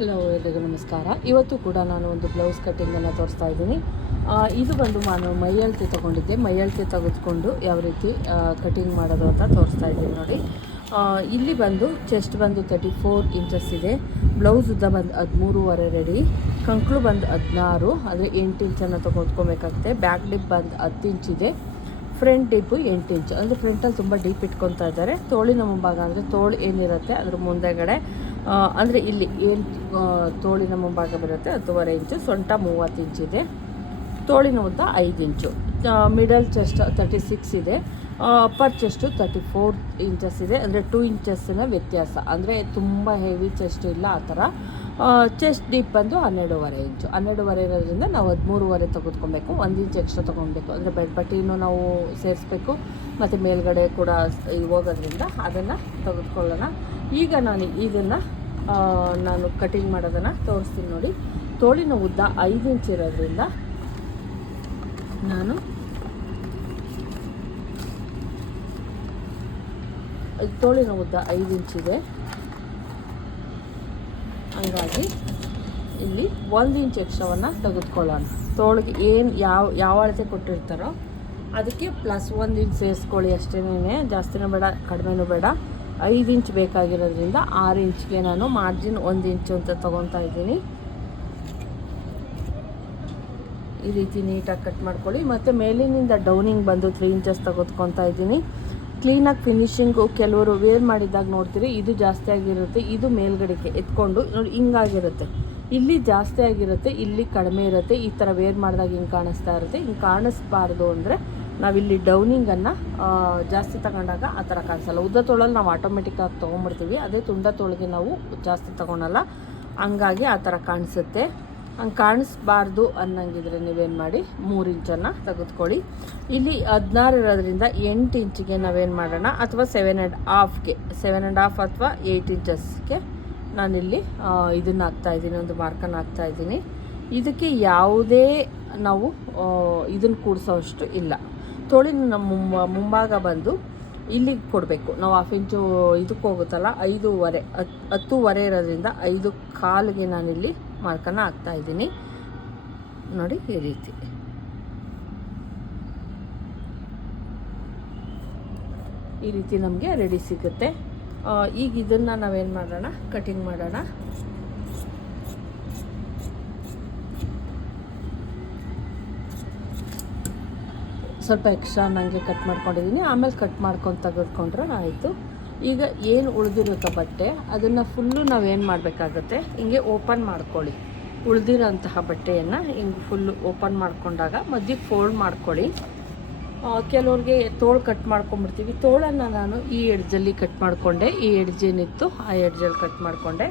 Hello ಎಲ್ಲರಿಗೂ ನಮಸ್ಕಾರ. ಇವತ್ತು ಕೂಡ ನಾನು ಒಂದು ಬ್ಲೌಸ್ ಕಟ್ಟಿಂಗನ್ನು ತೋರಿಸ್ತಾ ಇದ್ದೀನಿ. ಇದು ಬಂದು ನಾನು ಮೈಯಳ್ತೆ ತೊಗೊಂಡಿದ್ದೆ. ಮೈಯಳ್ತೆ ತೆಗೆದುಕೊಂಡು ಯಾವ ರೀತಿ ಕಟ್ಟಿಂಗ್ ಮಾಡೋದು ಅಂತ ತೋರಿಸ್ತಾ ಇದ್ದೀನಿ ನೋಡಿ. ಇಲ್ಲಿ ಬಂದು ಚೆಸ್ಟ್ ಬಂದು 34 ಇಂಚಸ್ ಇದೆ. ಬ್ಲೌಸ್ ಉದ್ದ ಬಂದು 13.5 ರೆಡಿ. ಕಂಕ್ಳು ಬಂದು 16, ಅಂದರೆ 8 ಇಂಚನ್ನು ತೆಗೆದುಕೊಬೇಕಾಗುತ್ತೆ. ಬ್ಯಾಕ್ ಡಿಪ್ ಬಂದು 10 ಇಂಚಿದೆ. ಫ್ರಂಟ್ ಡಿಪ್ಪು 8 ಇಂಚು, ಅಂದರೆ ಫ್ರಂಟಲ್ಲಿ ತುಂಬ ಡೀಪ್ ಇಟ್ಕೊತಾ ಇದ್ದಾರೆ. ತೋಳಿನ ಮುಂಭಾಗ ಅಂದರೆ ತೋಳು ಏನಿರುತ್ತೆ ಅದ್ರ ಮುಂದೆಗಡೆ ಅಂದರೆ ಇಲ್ಲಿ ಏನು ತೋಳಿನ ಮುಂಭಾಗ ಬರುತ್ತೆ 10.5 ಇಂಚು. ಸೊಂಟ 30 ಇಂಚಿದೆ. ತೋಳಿನ ಉದ್ದ 5 ಇಂಚು. ಮಿಡಲ್ ಚೆಸ್ಟ್ 36 ಇದೆ. ಅಪ್ಪರ್ ಚೆಸ್ಟು 34 ಇಂಚಸ್ ಇದೆ, ಅಂದರೆ 2 ಇಂಚಸ್ಸಿನ ವ್ಯತ್ಯಾಸ, ಅಂದರೆ ತುಂಬ ಹೆವಿ ಚೆಸ್ಟ್ ಇಲ್ಲ ಆ ಥರ. ಚೆಸ್ಟ್ ಡೀಪ್ ಬಂದು 12.5 ಇಂಚು. 12.5 ಇರೋದ್ರಿಂದ ನಾವು 13.5 ತೆಗೆದುಕೊಬೇಕು. 1 ಇಂಚ್ ಎಕ್ಸ್ಟ್ರಾ ತೊಗೊಬೇಕು, ಅಂದರೆ ಬೆಡ್ ಪಟ್ಟಿನೂ ನಾವು ಸೇರಿಸ್ಬೇಕು ಮತ್ತು ಮೇಲ್ಗಡೆ ಕೂಡ ಹೋಗೋದ್ರಿಂದ ಅದನ್ನು ತೆಗೆದುಕೊಳ್ಳೋಣ. ಈಗ ನಾನು ಕಟಿಂಗ್ ಮಾಡೋದನ್ನು ತೋರಿಸ್ತೀನಿ ನೋಡಿ. ತೋಳಿನ ಉದ್ದ 5 ಇಂಚ್ ಇರೋದ್ರಿಂದ ನಾನು ತೋಳಿನ ಉದ್ದ 5 ಇಂಚಿದೆ. ಹಂಗಾಗಿ ಇಲ್ಲಿ 1 ಇಂಚ್ ಎಕ್ಸ್ಟ್ರಾವನ್ನು ತೆಗೆದುಕೊಳ್ಳೋಣ. ತೋಳಿಗೆ ಏನು ಯಾವ ಅಳತೆ ಕೊಟ್ಟಿರ್ತಾರೋ ಅದಕ್ಕೆ ಪ್ಲಸ್ 1 ಇಂಚ್ ಸೇರಿಸ್ಕೊಳ್ಳಿ ಅಷ್ಟೇನೇ. ಜಾಸ್ತಿನೂ ಬೇಡ, ಕಡಿಮೆನೂ ಬೇಡ. 5 ಇಂಚ್ ಬೇಕಾಗಿರೋದ್ರಿಂದ 6 ಇಂಚ್ಗೆ ನಾನು ಮಾರ್ಜಿನ್ 1 ಇಂಚು ಅಂತ ತೊಗೊತಾ ಇದ್ದೀನಿ. ಈ ರೀತಿ ನೀಟಾಗಿ ಕಟ್ ಮಾಡ್ಕೊಳ್ಳಿ. ಮತ್ತು ಮೇಲಿನಿಂದ ಡೌನಿಂಗ್ ಬಂದು 3 ಇಂಚಸ್ ತೆಗೆದುಕೊತಾ ಇದ್ದೀನಿ. ಕ್ಲೀನಾಗಿ ಫಿನಿಶಿಂಗು ಕೆಲವರು ವೇರ್ ಮಾಡಿದಾಗ ನೋಡ್ತೀರಿ ಇದು ಜಾಸ್ತಿ ಆಗಿರುತ್ತೆ, ಇದು ಮೇಲ್ಗಡೆಗೆ ಎತ್ಕೊಂಡು ನೋಡಿ ಹಿಂಗಾಗಿರುತ್ತೆ. ಇಲ್ಲಿ ಜಾಸ್ತಿ ಆಗಿರುತ್ತೆ, ಇಲ್ಲಿ ಕಡಿಮೆ ಇರುತ್ತೆ. ಈ ಥರ ವೇರ್ ಮಾಡಿದಾಗ ಹಿಂಗೆ ಕಾಣಿಸ್ತಾ ಇರುತ್ತೆ. ಹಿಂಗೆ ಕಾಣಿಸ್ಬಾರ್ದು ಅಂದರೆ ನಾವಿಲ್ಲಿ ಡೌನಿಂಗನ್ನು ಜಾಸ್ತಿ ತಗೊಂಡಾಗ ಆ ಥರ ಕಾಣಿಸಲ್ಲ. ಉದ್ದ ತೋಳಲ್ಲಿ ನಾವು ಆಟೋಮೆಟಿಕ್ಕಾಗಿ ತೊಗೊಂಬಿಡ್ತೀವಿ, ಅದೇ ತುಂಡ ತೋಳಿಗೆ ನಾವು ಜಾಸ್ತಿ ತೊಗೊಳಲ್ಲ. ಹಂಗಾಗಿ ಆ ಥರ ಕಾಣಿಸುತ್ತೆ. ಹಂಗೆ ಕಾಣಿಸ್ಬಾರ್ದು ಅನ್ನಂಗಿದ್ರೆ ನೀವೇನು ಮಾಡಿ 3 ಇಂಚನ್ನು ತೆಗೆದುಕೊಳ್ಳಿ. ಇಲ್ಲಿ 16 ಇರೋದ್ರಿಂದ 8 ಇಂಚಿಗೆ ನಾವೇನು ಮಾಡೋಣ, ಅಥವಾ 7.5ಗೆ 7.5 ಅಥವಾ 8 ಇಂಚಸ್ಗೆ ನಾನಿಲ್ಲಿ ಇದನ್ನು ಹಾಕ್ತಾಯಿದ್ದೀನಿ, ಒಂದು ಮಾರ್ಕನ್ನು ಹಾಕ್ತಾಯಿದ್ದೀನಿ. ಇದಕ್ಕೆ ಯಾವುದೇ ನಾವು ಇದನ್ನು ಕೂಡಿಸೋಷ್ಟು ಇಲ್ಲ. ತೋಳಿನ ನಮ್ಮ ಮುಂಭಾಗ ಬಂದು ಇಲ್ಲಿಗೆ ಕೊಡಬೇಕು. ನಾವು 1/2 ಇಂಚು ಇದಕ್ಕೆ ಹೋಗುತ್ತಲ್ಲ, 10.5 ಇರೋದ್ರಿಂದ 5.25ಗೆ ನಾನಿಲ್ಲಿ ಮಾರ್ಕನ್ನು ಹಾಕ್ತಾಯಿದ್ದೀನಿ ನೋಡಿ. ಈ ರೀತಿ ನಮಗೆ ರೆಡಿ ಸಿಗುತ್ತೆ. ಈಗ ಇದನ್ನು ನಾವೇನು ಮಾಡೋಣ, ಕಟಿಂಗ್ ಮಾಡೋಣ. ಸ್ವಲ್ಪ ಎಕ್ಸ್ಟ್ರಾ ನನಗೆ ಕಟ್ ಮಾಡ್ಕೊಂಡಿದ್ದೀನಿ, ಆಮೇಲೆ ಕಟ್ ಮಾಡ್ಕೊಂಡು ತೆಗೆದುಕೊಂಡ್ರೆ ಆಯಿತು. ಈಗ ಏನು ಉಳಿದಿರುತ್ತೋ ಬಟ್ಟೆ ಅದನ್ನು ಫುಲ್ಲು ನಾವೇನು ಮಾಡಬೇಕಾಗುತ್ತೆ, ಹಿಂಗೆ ಓಪನ್ ಮಾಡ್ಕೊಳ್ಳಿ. ಉಳಿದಿರೋಂತಹ ಬಟ್ಟೆಯನ್ನು ಹಿಂಗೆ ಫುಲ್ಲು ಓಪನ್ ಮಾಡ್ಕೊಂಡಾಗ ಮಧ್ಯಕ್ಕೆ ಫೋಲ್ಡ್ ಮಾಡ್ಕೊಳ್ಳಿ. ಕೆಲವ್ರಿಗೆ ತೋಳು ಕಟ್ ಮಾಡ್ಕೊಂಬಿಡ್ತೀವಿ. ತೋಳನ್ನು ನಾನು ಈ ಎಡ್ಜಲ್ಲಿ ಕಟ್ ಮಾಡಿಕೊಂಡೆ, ಈ ಎಡ್ಜ್ ಏನಿತ್ತು ಆ ಎಡ್ಜಲ್ಲಿ ಕಟ್ ಮಾಡಿಕೊಂಡೆ.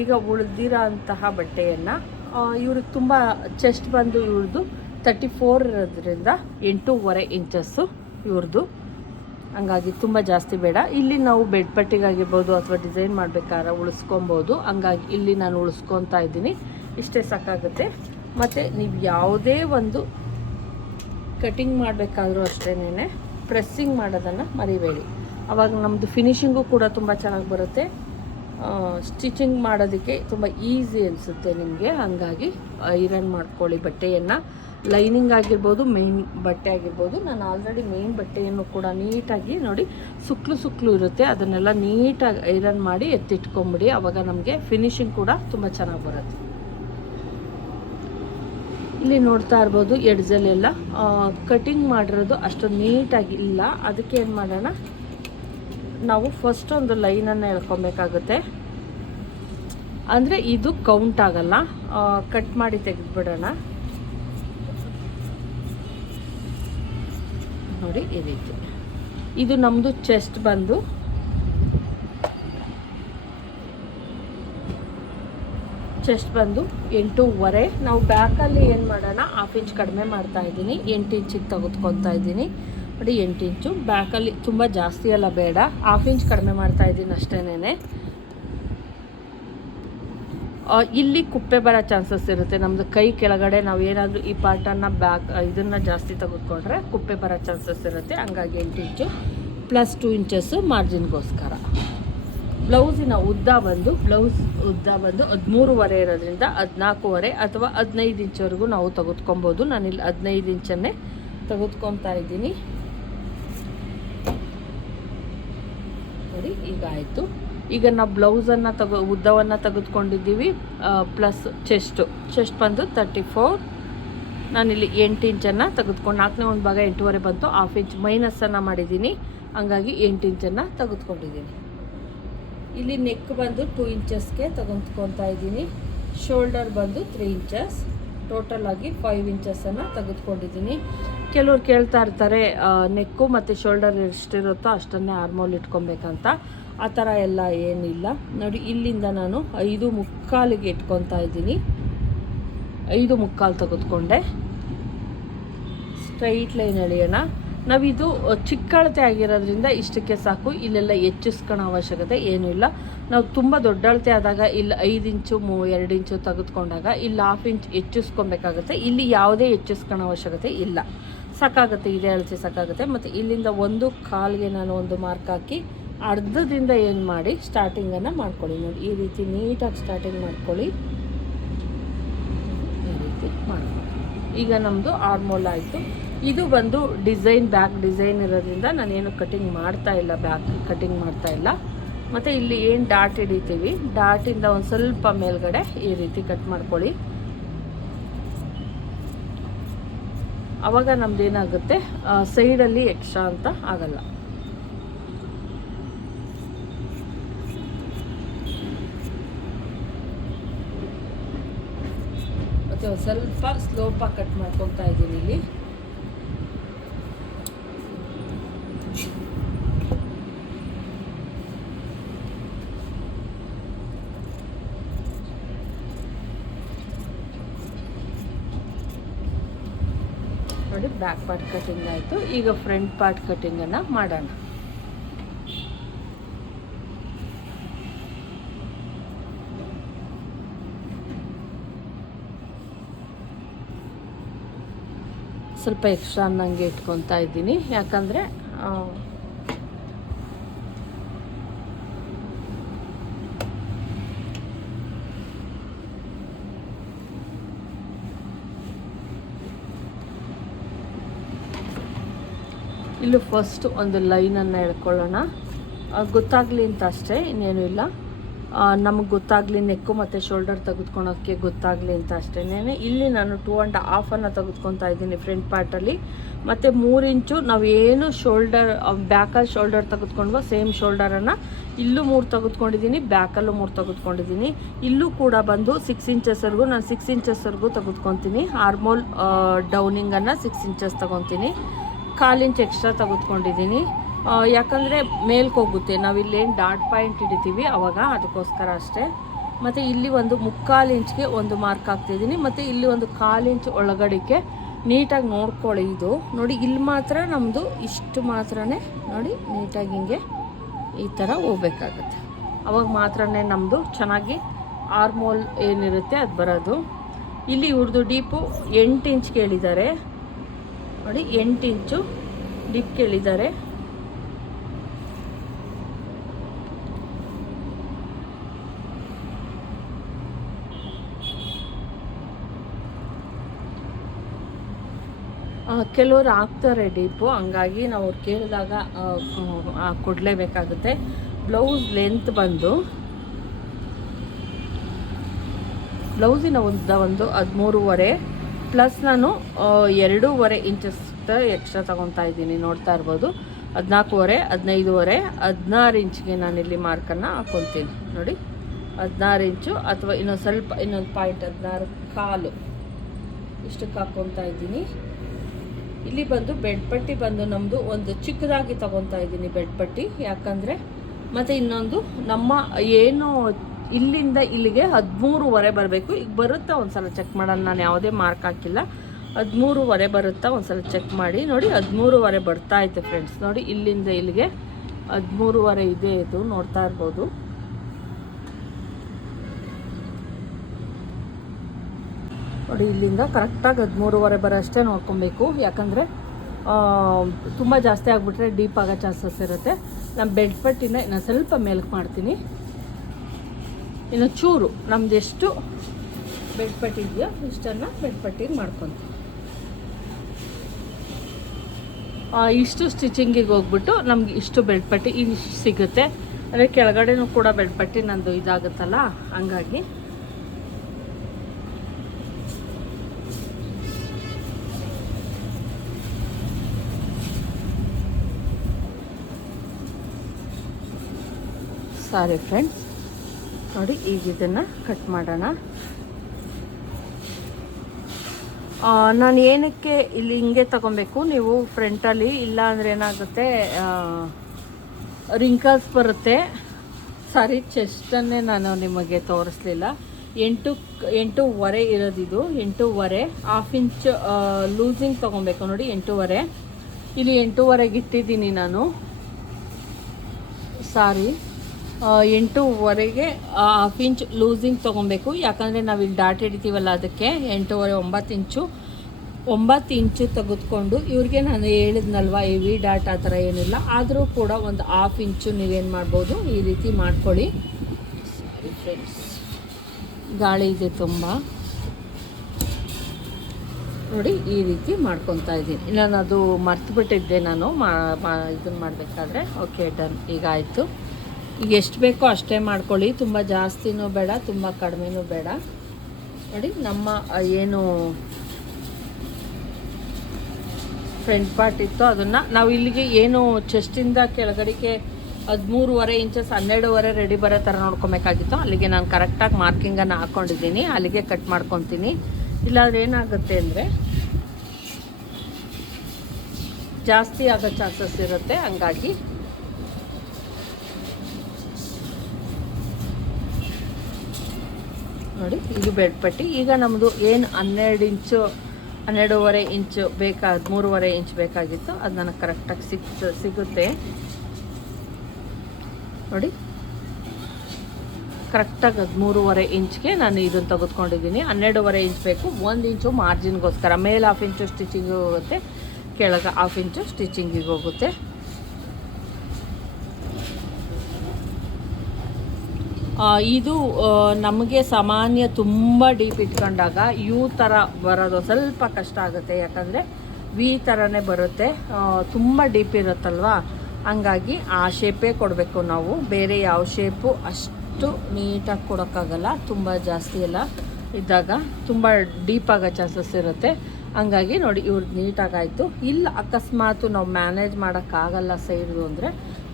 ಈಗ ಉಳಿದಿರೋ ಅಂತಹ ಬಟ್ಟೆಯನ್ನು ಇವ್ರಿಗೆ ತುಂಬ ಚೆಸ್ಟ್ ಬಂದು ಇವ್ರದ್ದು 34 ಇರೋದ್ರಿಂದ 8.5 ಇಂಚಸ್ಸು ಇವ್ರದ್ದು. ಹಂಗಾಗಿ ತುಂಬ ಜಾಸ್ತಿ ಬೇಡ. ಇಲ್ಲಿ ನಾವು ಬೆಡ್ ಪಟ್ಟಿಗಾಗಿರ್ಬೋದು ಅಥವಾ ಡಿಸೈನ್ ಮಾಡಬೇಕಾದ್ರೆ ಉಳಿಸ್ಕೊಬೋದು. ಹಂಗಾಗಿ ಇಲ್ಲಿ ನಾನು ಉಳಿಸ್ಕೊತಾ ಇದ್ದೀನಿ. ಇಷ್ಟೇ ಸಾಕಾಗುತ್ತೆ. ಮತ್ತು ನೀವು ಯಾವುದೇ ಒಂದು ಕಟಿಂಗ್ ಮಾಡಬೇಕಾದ್ರೂ ಅಷ್ಟೇನೆ ಪ್ರೆಸ್ಸಿಂಗ್ ಮಾಡೋದನ್ನು ಮರಿಬೇಡಿ. ಆವಾಗ ನಮ್ಮದು ಫಿನಿಶಿಂಗು ಕೂಡ ತುಂಬ ಚೆನ್ನಾಗಿ ಬರುತ್ತೆ. ಸ್ಟಿಚಿಂಗ್ ಮಾಡೋದಕ್ಕೆ ತುಂಬ ಈಸಿ ಅನಿಸುತ್ತೆ ನಿಮಗೆ. ಹಂಗಾಗಿ ಐರನ್ ಮಾಡ್ಕೊಳ್ಳಿ ಬಟ್ಟೆಯನ್ನು. ಲೈನಿಂಗ್ ಆಗಿರ್ಬೋದು, ಮೇನ್ ಬಟ್ಟೆ ಆಗಿರ್ಬೋದು. ನಾನು ಆಲ್ರೆಡಿ ಮೇನ್ ಬಟ್ಟೆಯನ್ನು ಕೂಡ ನೀಟಾಗಿ ನೋಡಿ ಸುಕ್ಕಲು ಇರುತ್ತೆ, ಅದನ್ನೆಲ್ಲ ನೀಟಾಗಿ ಐರನ್ ಮಾಡಿ ಎತ್ತಿಟ್ಕೊಂಬಿಡಿ. ಆವಾಗ ನಮಗೆ ಫಿನಿಶಿಂಗ್ ಕೂಡ ತುಂಬ ಚೆನ್ನಾಗಿ ಬರುತ್ತೆ. ಇಲ್ಲಿ ನೋಡ್ತಾ ಇರ್ಬೋದು ಎಡ್ಜಲ್ಲೆಲ್ಲ ಕಟಿಂಗ್ ಮಾಡಿರೋದು ಅಷ್ಟೊಂದು ನೀಟಾಗಿ ಇಲ್ಲ. ಅದಕ್ಕೆ ಏನು ಮಾಡೋಣ, ನಾವು ಫಸ್ಟ್ ಒಂದು ಲೈನನ್ನು ಎಳ್ಕೊಬೇಕಾಗುತ್ತೆ. ಅಂದರೆ ಇದು ಕೌಂಟ್ ಆಗಲ್ಲ, ಕಟ್ ಮಾಡಿ ತೆಗೆದುಬಿಡೋಣ ನೋಡಿ. ಈ ರೀತಿ ಇದು ನಮ್ಮದು ಚೆಸ್ಟ್ ಬಂದು 8.5. ನಾವು ಬ್ಯಾಕಲ್ಲಿ ಏನು ಮಾಡೋಣ, 1/2 ಇಂಚ್ ಕಡಿಮೆ ಮಾಡ್ತಾ ಇದ್ದೀನಿ, 8 ಇಂಚಿಗೆ ತೆಗೆದುಕೊತಾ ಇದ್ದೀನಿ ನೋಡಿ. 8 ಇಂಚು ಬ್ಯಾಕಲ್ಲಿ ತುಂಬ ಜಾಸ್ತಿ ಎಲ್ಲ ಬೇಡ, 1/2 ಇಂಚ್ ಕಡಿಮೆ ಮಾಡ್ತಾ ಇದ್ದೀನಿ ಅಷ್ಟೇನೆ. ಇಲ್ಲಿ ಕುಪ್ಪೆ ಬರೋ ಚಾನ್ಸಸ್ ಇರುತ್ತೆ. ನಮ್ಮದು ಕೈ ಕೆಳಗಡೆ ನಾವು ಏನಾದರೂ ಈ ಪಾರ್ಟನ್ನು ಇದನ್ನು ಜಾಸ್ತಿ ತೆಗೆದುಕೊಂಡ್ರೆ ಕುಪ್ಪೆ ಬರೋ ಚಾನ್ಸಸ್ ಇರುತ್ತೆ. ಹಂಗಾಗಿ 8 ಇಂಚು ಪ್ಲಸ್ 2 ಇಂಚಸ್ಸು ಮಾರ್ಜಿನ್ಗೋಸ್ಕರ. ಬ್ಲೌಸ್ ಉದ್ದ ಬಂದು 13.5 ಇರೋದ್ರಿಂದ 14.5 ಅಥವಾ 15 ಇಂಚ್ವರೆಗೂ ನಾವು ತೆಗೆದುಕೊಬೋದು. ನಾನಿಲ್ಲಿ 15 ಇಂಚನ್ನೇ ತೆಗೆದುಕೊತಾ ಇದ್ದೀನಿ. ನೋಡಿ ಈಗ ಆಯಿತು. ಈಗ ನಾವು ಬ್ಲೌಸನ್ನು ಉದ್ದವನ್ನು ತೆಗೆದುಕೊಂಡಿದ್ದೀವಿ. ಪ್ಲಸ್ ಚೆಸ್ಟ್ ಬಂದು 34. ನಾನಿಲ್ಲಿ 8 ಇಂಚನ್ನು ತೆಗೆದುಕೊಂಡು 4ನೇ ಒಂದು ಭಾಗ 8.5 ಬಂತು, 1/2 ಇಂಚ್ ಮೈನಸ್ಸನ್ನು ಮಾಡಿದ್ದೀನಿ. ಹಂಗಾಗಿ 8 ಇಂಚನ್ನು ತೆಗೆದುಕೊಂಡಿದ್ದೀನಿ. ಇಲ್ಲಿ ನೆಕ್ ಬಂದು 2 ಇಂಚಸ್ಗೆ ತೆಗೆದುಕೊತಾ ಇದ್ದೀನಿ. ಶೋಲ್ಡರ್ ಬಂದು 3 ಇಂಚಸ್, ಟೋಟಲ್ ಆಗಿ 5 ಇಂಚಸ್ಸನ್ನು ತೆಗೆದುಕೊಂಡಿದ್ದೀನಿ. ಕೆಲವ್ರು ಕೇಳ್ತಾ ಇರ್ತಾರೆ ನೆಕ್ಕು ಮತ್ತು ಶೋಲ್ಡರ್ ಎಷ್ಟಿರುತ್ತೋ ಅಷ್ಟನ್ನೇ ಆರ್ಮೋಲ್ ಇಟ್ಕೊಬೇಕಂತ. ಆ ಥರ ಎಲ್ಲ ಏನಿಲ್ಲ. ನೋಡಿ ಇಲ್ಲಿಂದ ನಾನು 5.75ಗೆ ಇಟ್ಕೊತಾ ಇದ್ದೀನಿ. 5.75 ತೆಗೆದುಕೊಂಡೆ. Straight line ಎಳೆಯೋಣ. ನಾವಿದು ಚಿಕ್ಕ ಅಳತೆ ಆಗಿರೋದ್ರಿಂದ ಇಷ್ಟಕ್ಕೆ ಸಾಕು. ಇಲ್ಲೆಲ್ಲ ಹೆಚ್ಚಿಸ್ಕೊಳ್ಳೋ ಅವಶ್ಯಕತೆ ಏನೂ ಇಲ್ಲ. ನಾವು ತುಂಬ ದೊಡ್ಡ ಅಳತೆ ಆದಾಗ ಇಲ್ಲಿ 5 ಇಂಚು 2 ಇಂಚು ತೆಗೆದುಕೊಂಡಾಗ ಇಲ್ಲಿ 1/2 ಇಂಚ್ ಹೆಚ್ಚಿಸ್ಕೊಬೇಕಾಗುತ್ತೆ. ಇಲ್ಲಿ ಯಾವುದೇ ಹೆಚ್ಚಿಸ್ಕೊಳ್ಳೋ ಅವಶ್ಯಕತೆ ಇಲ್ಲ, ಸಾಕಾಗುತ್ತೆ. ಇದೇ ಅಳತೆ ಸಾಕಾಗುತ್ತೆ. ಮತ್ತು ಇಲ್ಲಿಂದ 1.25ಗೆ ನಾನು ಒಂದು ಮಾರ್ಕ್ ಹಾಕಿ ಅರ್ಧದಿಂದ ಏನು ಮಾಡಿ ಸ್ಟಾರ್ಟಿಂಗನ್ನು ಮಾಡ್ಕೊಳ್ಳಿ. ನೋಡಿ ಈ ರೀತಿ ನೀಟಾಗಿ ಸ್ಟಾರ್ಟಿಂಗ್ ಮಾಡ್ಕೊಳ್ಳಿ. ಈ ರೀತಿ ಮಾಡ್ಕೊಳ್ಳಿ. ಈಗ ನಮ್ಮದು ಆರ್ಮೋಲ್ ಆಯಿತು. ಇದು ಬಂದು ಡಿಸೈನ್, ಬ್ಯಾಕ್ ಡಿಸೈನ್ ಇರೋದ್ರಿಂದ ನಾನೇನು ಕಟಿಂಗ್ ಮಾಡ್ತಾ ಇಲ್ಲ, ಬ್ಯಾಕ್ ಕಟಿಂಗ್ ಮಾಡ್ತಾ ಇಲ್ಲ. ಮತ್ತು ಇಲ್ಲಿ ಏನು ಡಾಟ್ ಹಿಡಿತೀವಿ, ಡಾಟಿಂದ ಒಂದು ಸ್ವಲ್ಪ ಮೇಲ್ಗಡೆ ಈ ರೀತಿ ಕಟ್ ಮಾಡ್ಕೊಳ್ಳಿ. ಆವಾಗ ನಮ್ದೇನಾಗುತ್ತೆ, ಸೈಡಲ್ಲಿ ಎಕ್ಸ್ಟ್ರಾ ಅಂತ ಆಗಲ್ಲ. ಮತ್ತು ಒಂದು ಸ್ವಲ್ಪ ಸ್ಲೋಪಾಗಿ ಕಟ್ ಮಾಡ್ಕೊತಾ ಇದ್ದೀನಿ ಇಲ್ಲಿ. ನೋಡಿ ಬ್ಯಾಕ್ ಪಾರ್ಟ್ ಕಟಿಂಗ್ ಆಯಿತು. ಈಗ ಫ್ರಂಟ್ ಪಾರ್ಟ್ ಕಟಿಂಗನ್ನು ಮಾಡೋಣ. ಸ್ವಲ್ಪ ಎಕ್ಸ್ಟ್ರಾ ಅನ್ನಂಗೆ ಇಟ್ಕೊತಾ ಇದ್ದೀನಿ, ಯಾಕಂದರೆ ಇಲ್ಲೂ ಫಸ್ಟ್ ಒಂದು ಲೈನನ್ನು ಎಳ್ಕೊಳ್ಳೋಣ, ಗೊತ್ತಾಗಲಿ ಅಂತ ಅಷ್ಟೇ, ಇನ್ನೇನು ಇಲ್ಲ. ನಮಗೆ ಗೊತ್ತಾಗಲಿ, ನೆಕ್ಕು ಮತ್ತು ಶೋಲ್ಡರ್ ತೆಗೆದುಕೊಳೋಕ್ಕೆ ಗೊತ್ತಾಗಲಿ ಅಂತ ಅಷ್ಟೇ. ಇಲ್ಲಿ ನಾನು 2.5 ತೆಗೆದುಕೊತಾ ಇದ್ದೀನಿ ಫ್ರಂಟ್ ಪಾರ್ಟಲ್ಲಿ. ಮತ್ತು 3 ಇಂಚು ನಾವೇನು ಶೋಲ್ಡರ್ ಬ್ಯಾಕಲ್ಲಿ ಶೋಲ್ಡರ್ ತೆಗೆದುಕೊಂಡ್ವೋ ಸೇಮ್ ಶೋಲ್ಡರನ್ನು ಇಲ್ಲೂ 3 ತೆಗೆದುಕೊಂಡಿದ್ದೀನಿ, ಬ್ಯಾಕಲ್ಲೂ 3 ತೆಗೆದುಕೊಂಡಿದ್ದೀನಿ. ಇಲ್ಲೂ ಕೂಡ ಬಂದು 6 ಇಂಚಸ್ವರೆಗೂ ನಾನು 6 ಇಂಚಸ್ವರೆಗೂ ತೆಗೆದುಕೊತೀನಿ. ಆರ್ಮೋಲ್ ಡೌನಿಂಗನ್ನು 6 ಇಂಚಸ್ ತೊಗೊತೀನಿ. 1/4 ಇಂಚ್ ಎಕ್ಸ್ಟ್ರಾ ತೆಗೆದುಕೊಂಡಿದ್ದೀನಿ, ಯಾಕಂದರೆ ಮೇಲ್ಗೆ ಹೋಗುತ್ತೆ. ನಾವಿಲ್ಲೇನು ಡಾಟ್ ಪಾಯಿಂಟ್ ಹಿಡಿತೀವಿ ಆವಾಗ, ಅದಕ್ಕೋಸ್ಕರ ಅಷ್ಟೇ. ಮತ್ತು ಇಲ್ಲಿ ಒಂದು 3/4 ಇಂಚ್ಗೆ ಒಂದು ಮಾರ್ಕ್ ಹಾಕ್ತಿದ್ದೀನಿ. ಮತ್ತು ಇಲ್ಲಿ ಒಂದು 1/4 ಇಂಚ್ ಒಳಗಡೆಗೆ ನೀಟಾಗಿ ನೋಡ್ಕೊಳ್ಳಿ. ಇದು ನೋಡಿ ಇಲ್ಲಿ ಮಾತ್ರ ನಮ್ಮದು ಇಷ್ಟು ಮಾತ್ರನೇ ನೋಡಿ ನೀಟಾಗಿ ಹಿಂಗೆ ಈ ಥರ ಹೋಗ್ಬೇಕಾಗತ್ತೆ. ಅವಾಗ ಮಾತ್ರನೇ ನಮ್ಮದು ಚೆನ್ನಾಗಿ ಆರ್ಮೋಲ್ ಏನಿರುತ್ತೆ ಅದು ಬರೋದು. ಇಲ್ಲಿ ಇವ್ರದ್ದು ಡೀಪು 8 ಇಂಚ್ ಕೇಳಿದ್ದಾರೆ ನೋಡಿ, 8 ಇಂಚು ಡೀಪ್ ಕೇಳಿದ್ದಾರೆ. ಕೆಲವರು ಹಾಕ್ತಾರೆ ಡೀಪು, ಹಂಗಾಗಿ ನಾವು ಅವ್ರು ಕೇಳಿದಾಗ ಕೊಡಲೇಬೇಕಾಗುತ್ತೆ. ಬ್ಲೌಸ್ ಲೆಂತ್ ಬಂದು ಬ್ಲೌಸಿನ ಉದ್ದ ಒಂದು 13.5 ಪ್ಲಸ್ ನಾನು 2.5 ಇಂಚಸ್ ಎಕ್ಸ್ಟ್ರಾ ತೊಗೊತಾ ಇದ್ದೀನಿ. ನೋಡ್ತಾ ಇರ್ಬೋದು 14.5, 15.5, 16 ಇಂಚ್ಗೆ ನಾನಿಲ್ಲಿ ಮಾರ್ಕನ್ನು ಹಾಕ್ಕೊತೀನಿ. ನೋಡಿ 16 ಇಂಚು ಅಥವಾ ಇನ್ನೊಂದು ಸ್ವಲ್ಪ ಇನ್ನೊಂದು ಪಾಯಿಂಟ್ 16.25 ಇಷ್ಟಕ್ಕೆ ಹಾಕ್ಕೊತಾ ಇದ್ದೀನಿ. ಇಲ್ಲಿ ಬಂದು ಬೆಡ್ ಪಟ್ಟಿ ಬಂದು ನಮ್ಮದು ಒಂದು ಚಿಕ್ಕದಾಗಿ ತೊಗೊತಾ ಇದ್ದೀನಿ ಬೆಡ್ ಪಟ್ಟಿ, ಯಾಕಂದರೆ ಮತ್ತು ಇನ್ನೊಂದು ನಮ್ಮ ಏನು ಇಲ್ಲಿಂದ ಇಲ್ಲಿಗೆ 13.5 ಬರಬೇಕು. ಈಗ ಬರುತ್ತಾ ಒಂದು ಸಲ ಚೆಕ್ ಮಾಡೋಣ, ನಾನು ಯಾವುದೇ ಮಾರ್ಕ್ ಹಾಕಿಲ್ಲ. 13.5 ಬರುತ್ತಾ ಒಂದು ಸಲ ಚೆಕ್ ಮಾಡಿ. ನೋಡಿ 13.5 ಬರ್ತಾ ಐತೆ ಫ್ರೆಂಡ್ಸ್. ನೋಡಿ ಇಲ್ಲಿಂದ ಇಲ್ಲಿಗೆ 13.5 ಇದೆ, ಇದು ನೋಡ್ತಾ ಇರ್ಬೋದು. ನೋಡಿ ಇಲ್ಲಿಂದ ಕರೆಕ್ಟಾಗಿ 13.5 ಬರೋ ಅಷ್ಟೇ ನೋಡ್ಕೊಬೇಕು, ಯಾಕಂದರೆ ತುಂಬ ಜಾಸ್ತಿ ಆಗಿಬಿಟ್ರೆ ಡೀಪ್ ಆಗೋ ಚಾನ್ಸಸ್ ಇರುತ್ತೆ. ನಾನು ಬೆಡ್ ಪಟ್ಟಿನ ನಾನು ಸ್ವಲ್ಪ ಮೇಲ್ಗೆ ಮಾಡ್ತೀನಿ. ಇನ್ನು ಚೂರು ನಮ್ದು ಎಷ್ಟು ಬೆಡ್ ಪಟ್ಟಿ ಇದೆಯೋ ಇಷ್ಟನ್ನು ಬೆಡ್ ಪಟ್ಟಿಗೆ ಮಾಡ್ಕೊತೀವಿ. ಇಷ್ಟು ಸ್ಟಿಚಿಂಗಿಗೆ ಹೋಗ್ಬಿಟ್ಟು ನಮ್ಗೆ ಇಷ್ಟು ಬೆಡ್ ಪಟ್ಟಿ ಇಷ್ಟು ಸಿಗುತ್ತೆ. ಅಂದರೆ ಕೆಳಗಡೆನೂ ಕೂಡ ಬೆಡ್ ಪಟ್ಟಿ ನಂದು ಇದಾಗುತ್ತಲ್ಲ, ಹಂಗಾಗಿ ಸಾರಿ ಫ್ರೆಂಡ್ಸ್. ನೋಡಿ ಈಗ ಇದನ್ನು ಕಟ್ ಮಾಡೋಣ. ನಾನು ಏನಕ್ಕೆ ಇಲ್ಲಿ ಹಿಂಗೆ ತೊಗೊಬೇಕು, ನೀವು ಫ್ರಂಟಲ್ಲಿ ಇಲ್ಲ ಅಂದರೆ ಏನಾಗುತ್ತೆ ರಿಂಕಲ್ಸ್ ಬರುತ್ತೆ. ಸಾರಿ, ಚೆಸ್ಟನ್ನೇ ನಾನು ನಿಮಗೆ ತೋರಿಸ್ಲಿಲ್ಲ. 8.5 ಇರೋದಿದು, 8.5 ಹಾಫ್ ಇಂಚ್ ಲೂಸಿಂಗ್ ತೊಗೊಬೇಕು. ನೋಡಿ 8.5 ಇಲ್ಲಿ 8.5ಗೆ ಇಟ್ಟಿದ್ದೀನಿ ನಾನು. ಸಾರಿ, 8.5ಗೆ ಹಾಫ್ ಇಂಚ್ ಲೂಸಿಂಗ್ ತೊಗೊಬೇಕು. ಯಾಕಂದರೆ ನಾವು ಇಲ್ಲಿ ಡಾಟ್ ಹಿಡಿತೀವಲ್ಲ, ಅದಕ್ಕೆ 8.5 9 ಇಂಚು ತೆಗೆದುಕೊಂಡು, ಇವ್ರಿಗೆ ನಾನು ಹೇಳಿದ್ನಲ್ವ ಹೆವಿ ಡಾಟ್ ಆ ಥರ ಏನಿಲ್ಲ, ಆದರೂ ಕೂಡ ಒಂದು ಹಾಫ್ ಇಂಚು ನೀವೇನು ಮಾಡ್ಬೋದು ಈ ರೀತಿ ಮಾಡ್ಕೊಳ್ಳಿ. ಸಾರಿ ಫ್ರೆಂಡ್ಸ್, ಗಾಳಿ ಇದೆ ತುಂಬ. ನೋಡಿ ಈ ರೀತಿ ಮಾಡ್ಕೊತಾ ಇದ್ದೀನಿ. ನಾನು ಅದು ಮರ್ತುಬಿಟ್ಟಿದ್ದೆ ನಾನು ಇದನ್ನು ಮಾಡಬೇಕಾದ್ರೆ. Okay, done. ಈಗ ಆಯಿತು. ಈಗ ಎಷ್ಟು ಬೇಕೋ ಅಷ್ಟೇ ಮಾಡ್ಕೊಳ್ಳಿ. ತುಂಬ ಜಾಸ್ತಿನೂ ಬೇಡ, ತುಂಬ ಕಡಿಮೆನೂ ಬೇಡ. ನೋಡಿ ನಮ್ಮ ಏನು ಫ್ರಂಟ್ ಪಾರ್ಟ್ ಇತ್ತು ಅದನ್ನು ನಾವು ಇಲ್ಲಿಗೆ ಏನು ಚೆಸ್ಟಿಂದ ಕೆಳಗಡೆಗೆ 13.5 ಇಂಚಸ್ 12.5 ರೆಡಿ ಬರೋ ಥರ ನೋಡ್ಕೊಬೇಕಾಗಿತ್ತು. ಅಲ್ಲಿಗೆ ನಾನು ಕರೆಕ್ಟಾಗಿ ಮಾರ್ಕಿಂಗನ್ನು ಹಾಕ್ಕೊಂಡಿದ್ದೀನಿ, ಅಲ್ಲಿಗೆ ಕಟ್ ಮಾಡ್ಕೊತೀನಿ. ಇಲ್ಲಾಂದ್ರೆ ಏನಾಗುತ್ತೆ ಅಂದರೆ ಜಾಸ್ತಿ ಆಗೋ ಚಾನ್ಸಸ್ ಇರುತ್ತೆ. ಹಂಗಾಗಿ ನೋಡಿ ಇದು ಬೆಡ್ ಪಟ್ಟಿ. ಈಗ ನಮ್ಮದು ಏನು 12.5 ಇಂಚು 13.5 ಇಂಚ್ ಬೇಕಾಗಿತ್ತು, ಅದು ನನಗೆ ಕರೆಕ್ಟಾಗಿ ಸಿಗುತ್ತೆ. ನೋಡಿ ಕರೆಕ್ಟಾಗಿ 13.5 ಇಂಚ್ಗೆ ನಾನು ಇದನ್ನು ತೆಗೆದುಕೊಂಡಿದ್ದೀನಿ. 12.5 ಇಂಚ್ ಬೇಕು. 1 ಇಂಚು ಮಾರ್ಜಿನ್ಗೋಸ್ಕರ. ಮೇಲೆ ಹಾಫ್ ಇಂಚು ಸ್ಟಿಚಿಂಗಿಗೆ ಹೋಗುತ್ತೆ, ಕೆಳಗೆ ಹಾಫ್ ಇಂಚು ಸ್ಟಿಚಿಂಗಿಗೆ ಹೋಗುತ್ತೆ. ಇದು ನಮಗೆ ಸಾಮಾನ್ಯ ತುಂಬ ಡೀಪ್ ಇಟ್ಕೊಂಡಾಗ ಯು ಥರ ಬರೋದು ಸ್ವಲ್ಪ ಕಷ್ಟ ಆಗುತ್ತೆ. ಯಾಕಂದರೆ ವಿ ಥರನೇ ಬರುತ್ತೆ, ತುಂಬ ಡೀಪ್ ಇರುತ್ತಲ್ವ. ಹಂಗಾಗಿ ಆ ಶೇಪೇ ಕೊಡಬೇಕು ನಾವು. ಬೇರೆ ಯಾವ ಶೇಪು ಅಷ್ಟು ನೀಟಾಗಿ ಕೊಡೋಕ್ಕಾಗಲ್ಲ. ತುಂಬ ಜಾಸ್ತಿ ಎಲ್ಲ ಇದ್ದಾಗ ತುಂಬ ಡೀಪ್ ಆಗೋ ಚಾನ್ಸಸ್ ಇರುತ್ತೆ. ಹಂಗಾಗಿ ನೋಡಿ ಇವ್ರದ್ದು ನೀಟಾಗಾಯಿತು. ಇಲ್ಲ ಅಕಸ್ಮಾತು ನಾವು ಮ್ಯಾನೇಜ್ ಮಾಡೋಕ್ಕಾಗಲ್ಲ ಸೈಡ್ದು ಅಂದರೆ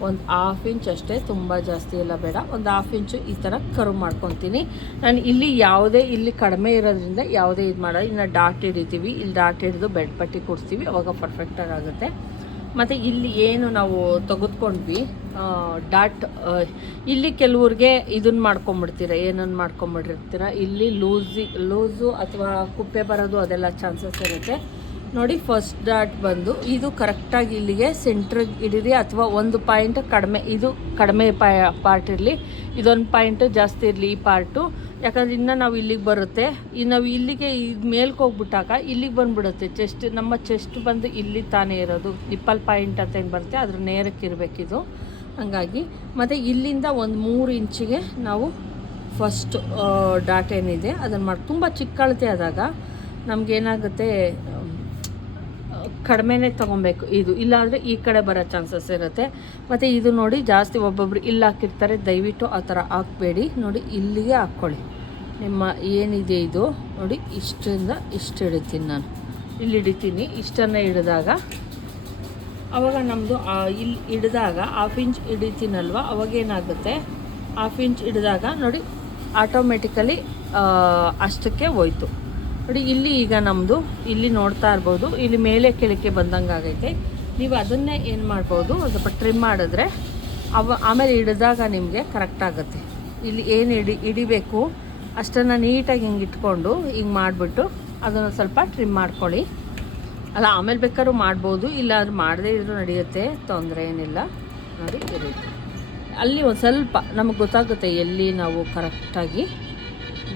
ಒಂದು ಹಾಫ್ ಇಂಚ್ ಅಷ್ಟೇ, ತುಂಬ ಜಾಸ್ತಿ ಎಲ್ಲ ಬೇಡ. ಒಂದು ಹಾಫ್ ಇಂಚು ಈ ಥರ ಕರ್ವ್ ಮಾಡ್ಕೊತೀನಿ ನಾನು. ಇಲ್ಲಿ ಯಾವುದೇ ಇಲ್ಲಿ ಕಡಿಮೆ ಇರೋದ್ರಿಂದ ಯಾವುದೇ ಇದು ಮಾಡೋ. ಇನ್ನು ಡಾಟ್ ಹಿಡಿತೀವಿ, ಇಲ್ಲಿ ಡಾಟ್ ಹಿಡಿದು ಬೆಡ್ ಪಟ್ಟಿ ಕೊಡ್ತೀವಿ, ಅವಾಗ ಪರ್ಫೆಕ್ಟಾಗಿ ಆಗುತ್ತೆ. ಮತ್ತು ಇಲ್ಲಿ ಏನು ನಾವು ತೆಗೆದುಕೊಂಡ್ವಿ ಡಾಟ್, ಇಲ್ಲಿ ಕೆಲವ್ರಿಗೆ ಇದನ್ನು ಮಾಡ್ಕೊಂಬಿಡ್ತೀರ, ಏನನ್ನು ಮಾಡ್ಕೊಂಬಿಟ್ಟಿರ್ತೀರ, ಇಲ್ಲಿ ಲೂಸು ಅಥವಾ ಕುಪ್ಪೆ ಬರೋದು ಅದೆಲ್ಲ ಚಾನ್ಸಸ್ ಇರುತ್ತೆ. ನೋಡಿ ಫಸ್ಟ್ ಡಾಟ್ ಬಂದು ಇದು ಕರೆಕ್ಟಾಗಿ ಇಲ್ಲಿಗೆ ಸೆಂಟ್ರಿಗೆ ಇಡೀರಿ, ಅಥವಾ ಒಂದು ಪಾಯಿಂಟ್ ಕಡಿಮೆ, ಇದು ಕಡಿಮೆ ಪಾರ್ಟ್ ಇರಲಿ, ಇದೊಂದು ಪಾಯಿಂಟ್ ಜಾಸ್ತಿ ಇರಲಿ ಈ ಪಾರ್ಟು. ಯಾಕಂದರೆ ಇನ್ನು ನಾವು ಇಲ್ಲಿಗೆ ಬರುತ್ತೆ, ನಾವು ಇಲ್ಲಿಗೆ ಇದು ಮೇಲ್ಗೆ ಹೋಗ್ಬಿಟ್ಟಾಗ ಇಲ್ಲಿಗೆ ಬಂದುಬಿಡುತ್ತೆ. ನಮ್ಮ ಚೆಸ್ಟ್ ಬಂದು ಇಲ್ಲಿ ತಾನೇ ಇರೋದು, ನಿಪ್ಪಲ್ ಪಾಯಿಂಟ್ ಅಂತ ಏನು ಬರುತ್ತೆ ಅದ್ರ ನೇರಕ್ಕೆ ಇರಬೇಕಿದು. ಹಂಗಾಗಿ ಮತ್ತು ಇಲ್ಲಿಂದ ಒಂದು 3 ಇಂಚಿಗೆ ನಾವು ಫಸ್ಟ್ ಡಾಟ್ ಏನಿದೆ ಅದನ್ನು ಮಾಡಿ. ತುಂಬ ಚಿಕ್ಕ ಅಳತೆ ಆದಾಗ ನಮಗೇನಾಗುತ್ತೆ ಕಡಿಮೆನೇ ತೊಗೊಬೇಕು ಇದು, ಇಲ್ಲಾಂದರೆ ಈ ಕಡೆ ಬರೋ ಚಾನ್ಸಸ್ ಇರುತ್ತೆ. ಮತ್ತು ಇದು ನೋಡಿ ಜಾಸ್ತಿ ಒಬ್ಬೊಬ್ರು ಇಲ್ಲಿ ಹಾಕಿರ್ತಾರೆ, ದಯವಿಟ್ಟು ಆ ಥರ ಹಾಕಬೇಡಿ. ನೋಡಿ ಇಲ್ಲಿಗೆ ಹಾಕ್ಕೊಳ್ಳಿ. ನಿಮ್ಮ ಏನಿದೆ ಇದು ನೋಡಿ ಇಷ್ಟರಿಂದ ಇಷ್ಟು ಹಿಡಿತೀನಿ ನಾನು, ಇಲ್ಲಿ ಹಿಡಿತೀನಿ. ಇಷ್ಟನ್ನು ಹಿಡಿದಾಗ ಆವಾಗ ನಮ್ಮದು ಇಲ್ಲಿ ಹಿಡಿದಾಗ ಹಾಫ್ ಇಂಚ್ ಹಿಡಿತೀನಲ್ವ, ಅವಾಗೇನಾಗುತ್ತೆ ಹಾಫ್ ಇಂಚ್ ಹಿಡಿದಾಗ ನೋಡಿ ಆಟೋಮೆಟಿಕಲಿ ಅಷ್ಟಕ್ಕೆ ಹೋಯ್ತು. ನೋಡಿ ಇಲ್ಲಿ ಈಗ ನಮ್ಮದು ಇಲ್ಲಿ ನೋಡ್ತಾ ಇರ್ಬೋದು, ಇಲ್ಲಿ ಮೇಲೆ ಕೆಳಕ್ಕೆ ಬಂದಂಗೆ ಆಗೈತೆ. ನೀವು ಅದನ್ನೇ ಏನು ಮಾಡ್ಬೋದು, ಸ್ವಲ್ಪ ಟ್ರಿಮ್ ಮಾಡಿದ್ರೆ ಆಮೇಲೆ ಹಿಡಿದಾಗ ನಿಮಗೆ ಕರೆಕ್ಟ್ ಆಗುತ್ತೆ. ಇಲ್ಲಿ ಏನು ಹಿಡಿಬೇಕು ಅಷ್ಟನ್ನು ನೀಟಾಗಿ ಹಿಂಗೆ ಇಟ್ಕೊಂಡು ಹಿಂಗೆ ಮಾಡಿಬಿಟ್ಟು ಅದನ್ನು ಸ್ವಲ್ಪ ಟ್ರಿಮ್ ಮಾಡ್ಕೊಳ್ಳಿ. ಅಲ್ಲ ಆಮೇಲೆ ಬೇಕಾದ್ರೂ ಮಾಡ್ಬೋದು, ಇಲ್ಲ ಅದು ಮಾಡದೇ ಇದ್ರೂ ನಡೆಯುತ್ತೆ, ತೊಂದರೆ ಏನಿಲ್ಲ. ನೋಡಿ ಈ ರೀತಿ ಅಲ್ಲಿ ಒಂದು ಸ್ವಲ್ಪ ನಮಗೆ ಗೊತ್ತಾಗುತ್ತೆ ಎಲ್ಲಿ ನಾವು ಕರೆಕ್ಟಾಗಿ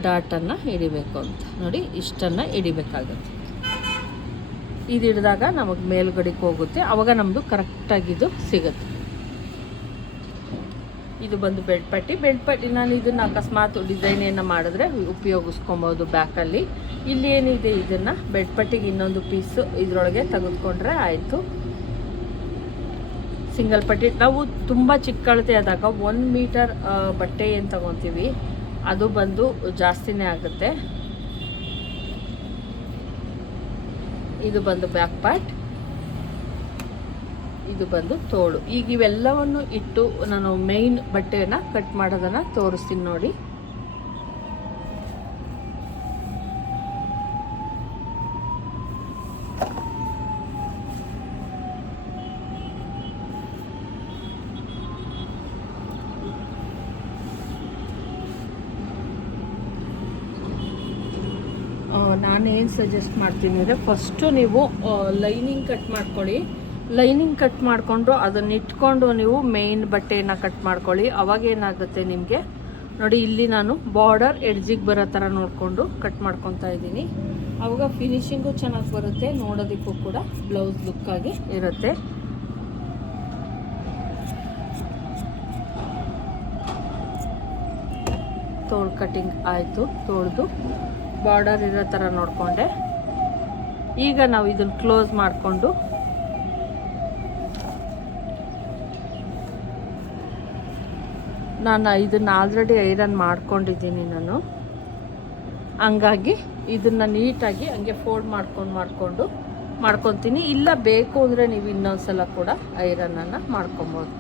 ಡಾಟನ್ನು ಹಿಡಿಬೇಕು ಅಂತ. ನೋಡಿ ಇಷ್ಟನ್ನು ಹಿಡಿಬೇಕಾಗುತ್ತೆ. ಇದು ಹಿಡಿದಾಗ ನಮಗೆ ಮೇಲ್ಗಡೆಗೆ ಹೋಗುತ್ತೆ, ಆವಾಗ ನಮ್ಮದು ಕರೆಕ್ಟಾಗಿದ್ದು ಸಿಗುತ್ತೆ. ಇದು ಬಂದು ಬೆಲ್ಟ್ ಪಟ್ಟಿ ನಾನು ಇದನ್ನು ಅಕಸ್ಮಾತ್ ಡಿಸೈನ್ ಏನೋ ಮಾಡಿದ್ರೆ ಉಪಯೋಗಿಸ್ಕೊಬೋದು ಬ್ಯಾಕಲ್ಲಿ. ಇಲ್ಲಿ ಏನಿದೆ ಇದನ್ನು ಬೆಲ್ಟ್ ಪಟ್ಟಿಗೆ ಇನ್ನೊಂದು ಪೀಸು ಇದರೊಳಗೆ ತೆಗೆದುಕೊಂಡ್ರೆ ಆಯಿತು. ಸಿಂಗಲ್ ಪಟ್ಟಿ ನಾವು ತುಂಬ ಚಿಕ್ಕ ಅಳತೆ ಆದಾಗ 1 ಮೀಟರ್ ಬಟ್ಟೆ ಏನು ತಗೊತೀವಿ ಅದು ಬಂದು ಜಾಸ್ತಿನೇ ಆಗುತ್ತೆ. ಇದು ಬಂದು ಬ್ಯಾಕ್ ಪಾರ್ಟ್, ಇದು ಬಂದು ತೋಳು. ಈಗ ಇವೆಲ್ಲವನ್ನು ಇಟ್ಟು ನಾನು ಮೇಯ್ನ್ ಬಟ್ಟೆಯನ್ನು ಕಟ್ ಮಾಡೋದನ್ನು ತೋರಿಸ್ತೀನಿ ನೋಡಿ. ನಾನೇನು ಸಜೆಸ್ಟ್ ಮಾಡ್ತೀನಿ ಅಂದರೆ ಫಸ್ಟು ನೀವು ಲೈನಿಂಗ್ ಕಟ್ ಮಾಡ್ಕೊಳ್ಳಿ. ಲೈನಿಂಗ್ ಕಟ್ ಮಾಡಿಕೊಂಡು ಅದನ್ನು ಇಟ್ಕೊಂಡು ನೀವು ಮೇಯ್ನ್ ಬಟ್ಟೆಯನ್ನು ಕಟ್ ಮಾಡ್ಕೊಳ್ಳಿ. ಅವಾಗ ಏನಾಗುತ್ತೆ ನಿಮಗೆ ನೋಡಿ, ಇಲ್ಲಿ ನಾನು ಬಾರ್ಡರ್ ಎಡ್ಜಿಗೆ ಬರೋ ಥರ ನೋಡಿಕೊಂಡು ಕಟ್ ಮಾಡ್ಕೊತಾ ಇದ್ದೀನಿ. ಆವಾಗ ಫಿನಿಶಿಂಗು ಚೆನ್ನಾಗಿ ಬರುತ್ತೆ, ನೋಡೋದಕ್ಕೂ ಕೂಡ ಬ್ಲೌಸ್ ಲುಕ್ಕಾಗಿ ಇರುತ್ತೆ. ತೋಳು ಕಟ್ಟಿಂಗ್ ಆಯಿತು, ತೋಳ್ದು ಬಾರ್ಡರ್ ಇರೋ ಥರ ನೋಡಿಕೊಂಡೆ. ಈಗ ನಾವು ಇದನ್ನು ಕ್ಲೋಸ್ ಮಾಡಿಕೊಂಡು ನಾನು ಇದನ್ನು ಆಲ್ರೆಡಿ ಐರನ್ ಮಾಡ್ಕೊಂಡಿದ್ದೀನಿ ನಾನು. ಹಂಗಾಗಿ ಇದನ್ನು ನೀಟಾಗಿ ಹಂಗೆ ಫೋಲ್ಡ್ ಮಾಡ್ಕೊಂಡು ಮಾಡ್ಕೊತೀನಿ. ಇಲ್ಲ ಬೇಕು ಅಂದರೆ ನೀವು ಇನ್ನೊಂದು ಸಲ ಕೂಡ ಐರನನ್ನು ಮಾಡ್ಕೊಬೋದು.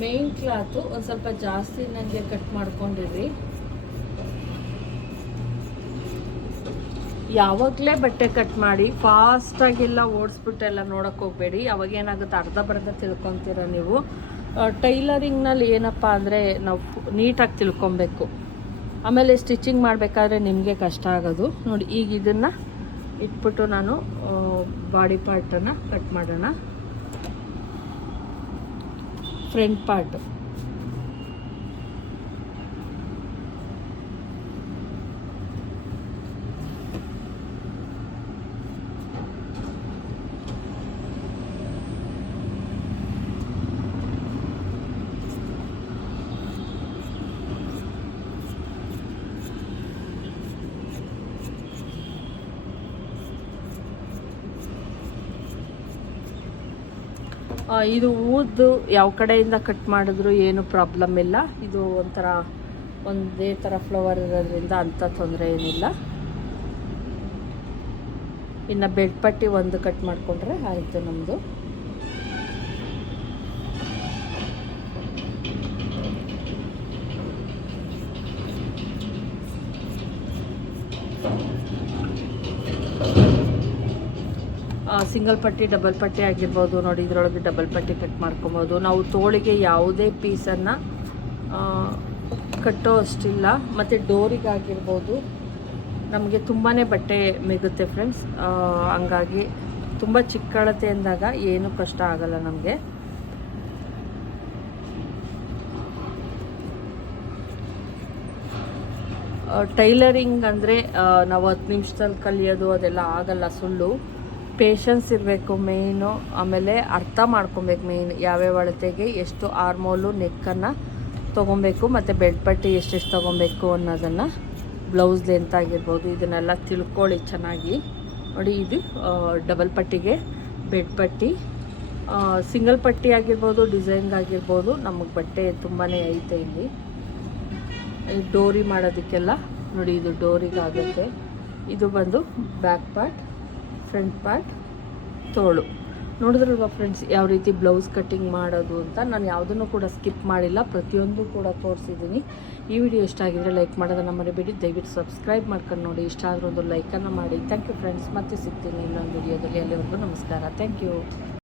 ಮೇನ್ ಕ್ಲಾತು ಒಂದು ಸ್ವಲ್ಪ ಜಾಸ್ತಿ ನನಗೆ ಕಟ್ ಮಾಡ್ಕೊಂಡಿದ್ರಿ. ಯಾವಾಗಲೇ ಬಟ್ಟೆ ಕಟ್ ಮಾಡಿ ಫಾಸ್ಟಾಗೆಲ್ಲ ಓಡಿಸ್ಬಿಟ್ಟೆಲ್ಲ ನೋಡೋಕೆ ಹೋಗಬೇಡಿ. ಅವಾಗೇನಾಗುತ್ತೆ, ಅರ್ಧ ಬರ್ಧ ತಿಳ್ಕೊತೀರ ನೀವು. ಟೈಲರಿಂಗ್ನಲ್ಲಿ ಏನಪ್ಪ ಅಂದರೆ ನಾವು ನೀಟಾಗಿ ತಿಳ್ಕೊಬೇಕು. ಆಮೇಲೆ ಸ್ಟಿಚಿಂಗ್ ಮಾಡಬೇಕಾದ್ರೆ ನಿಮಗೆ ಕಷ್ಟ ಆಗೋದು ನೋಡಿ. ಈಗ ಇದನ್ನು ಇಟ್ಬಿಟ್ಟು ನಾನು ಬಾಡಿ ಪಾರ್ಟನ್ನು ಕಟ್ ಮಾಡೋಣ. ಫ್ರಂಟ್ ಪಾರ್ಟ್ ಇದು ಊದು ಯಾವ ಕಡೆಯಿಂದ ಕಟ್ ಮಾಡಿದ್ರು ಏನು ಪ್ರಾಬ್ಲಮ್ ಇಲ್ಲ. ಇದು ಒಂಥರ ಒಂದೇ ಥರ ಫ್ಲವರ್ ಇರೋದ್ರಿಂದ ಅಂಥ ತೊಂದರೆ ಏನಿಲ್ಲ. ಇನ್ನು ಬೆಡ್ ಪಟ್ಟಿ ಒಂದು ಕಟ್ ಮಾಡಿಕೊಂಡ್ರೆ ಆಯಿತು ನಮ್ಮದು. ಸಿಂಗಲ್ ಪಟ್ಟಿ ಡಬಲ್ ಪಟ್ಟಿ ಆಗಿರ್ಬೋದು ನೋಡಿ. ಇದರೊಳಗೆ ಡಬಲ್ ಪಟ್ಟಿ ಕಟ್ ಮಾಡ್ಕೊಬೋದು. ನಾವು ತೋಳಿಗೆ ಯಾವುದೇ ಪೀಸನ್ನು ಕಟ್ಟೋ ಅಷ್ಟಿಲ್ಲ. ಮತ್ತು ಡೋರಿಗಾಗಿರ್ಬೋದು ನಮಗೆ ತುಂಬಾ ಬಟ್ಟೆ ಮಿಗುತ್ತೆ ಫ್ರೆಂಡ್ಸ್. ಹಂಗಾಗಿ ತುಂಬ ಚಿಕ್ಕ ಅಳತೆ ಅಂದಾಗ ಏನೂ ಕಷ್ಟ ಆಗಲ್ಲ ನಮಗೆ. ಟೈಲರಿಂಗ್ ಅಂದರೆ ನಾವು 10 ನಿಮಿಷದಲ್ಲಿ ಕಲಿಯೋದು ಅದೆಲ್ಲ ಆಗಲ್ಲ, ಸುಳ್ಳು. ಪೇಷನ್ಸ್ ಇರಬೇಕು ಮೇಯ್ನು. ಆಮೇಲೆ ಅರ್ಥ ಮಾಡ್ಕೊಬೇಕು ಮೇಯ್ನ್, ಯಾವ್ಯಾವ ಅಳತೆಗೆ ಎಷ್ಟು ಆರ್ಮೋಲು ನೆಕ್ಕನ್ನು ತೊಗೊಬೇಕು ಮತ್ತು ಬೆಡ್ ಪಟ್ಟಿ ಎಷ್ಟೆಷ್ಟು ತೊಗೊಬೇಕು ಅನ್ನೋದನ್ನು, ಬ್ಲೌಸ್ ಲೆಂತ್ ಆಗಿರ್ಬೋದು ಇದನ್ನೆಲ್ಲ ತಿಳ್ಕೊಳ್ಳಿ ಚೆನ್ನಾಗಿ. ನೋಡಿ ಇದು ಡಬಲ್ ಪಟ್ಟಿಗೆ ಬೆಡ್ ಪಟ್ಟಿ, ಸಿಂಗಲ್ ಪಟ್ಟಿ ಆಗಿರ್ಬೋದು, ಡಿಸೈನ್ಗಾಗಿರ್ಬೋದು ನಮಗೆ ಬಟ್ಟೆ ತುಂಬಾ ಐತೆ. ಇಲ್ಲಿ ಡೋರಿ ಮಾಡೋದಕ್ಕೆಲ್ಲ ನೋಡಿ, ಇದು ಡೋರಿಗಾಗುತ್ತೆ. ಇದು ಬಂದು ಬ್ಯಾಕ್ ಪಾರ್ಟ್, ಫ್ರಂಟ್ ಪಾರ್ಟ್, ತೋಳು. ನೋಡಿದ್ರಲ್ವ ಫ್ರೆಂಡ್ಸ್ ಯಾವ ರೀತಿ ಬ್ಲೌಸ್ ಕಟ್ಟಿಂಗ್ ಮಾಡೋದು ಅಂತ. ನಾನು ಯಾವುದನ್ನು ಕೂಡ ಸ್ಕಿಪ್ ಮಾಡಿಲ್ಲ, ಪ್ರತಿಯೊಂದು ಕೂಡ ತೋರಿಸಿದ್ದೀನಿ. ಈ ವಿಡಿಯೋ ಇಷ್ಟ ಆಗಿದ್ರೆ ಲೈಕ್ ಮಾಡೋದನ್ನು ಮರಿಬೇಡಿ. ದಯವಿಟ್ಟು ಸಬ್ಸ್ಕ್ರೈಬ್ ಮಾಡ್ಕೊಂಡು ನೋಡಿ. ಇಷ್ಟ ಆದರೂ ಒಂದು ಲೈಕನ್ನು ಮಾಡಿ. Thank you friends. ಮತ್ತೆ ಸಿಗ್ತೀನಿ ಇನ್ನೊಂದು ವಿಡಿಯೋದಲ್ಲಿ. ಅಲ್ಲಿವರೆಗೂ ನಮಸ್ಕಾರ. Thank you.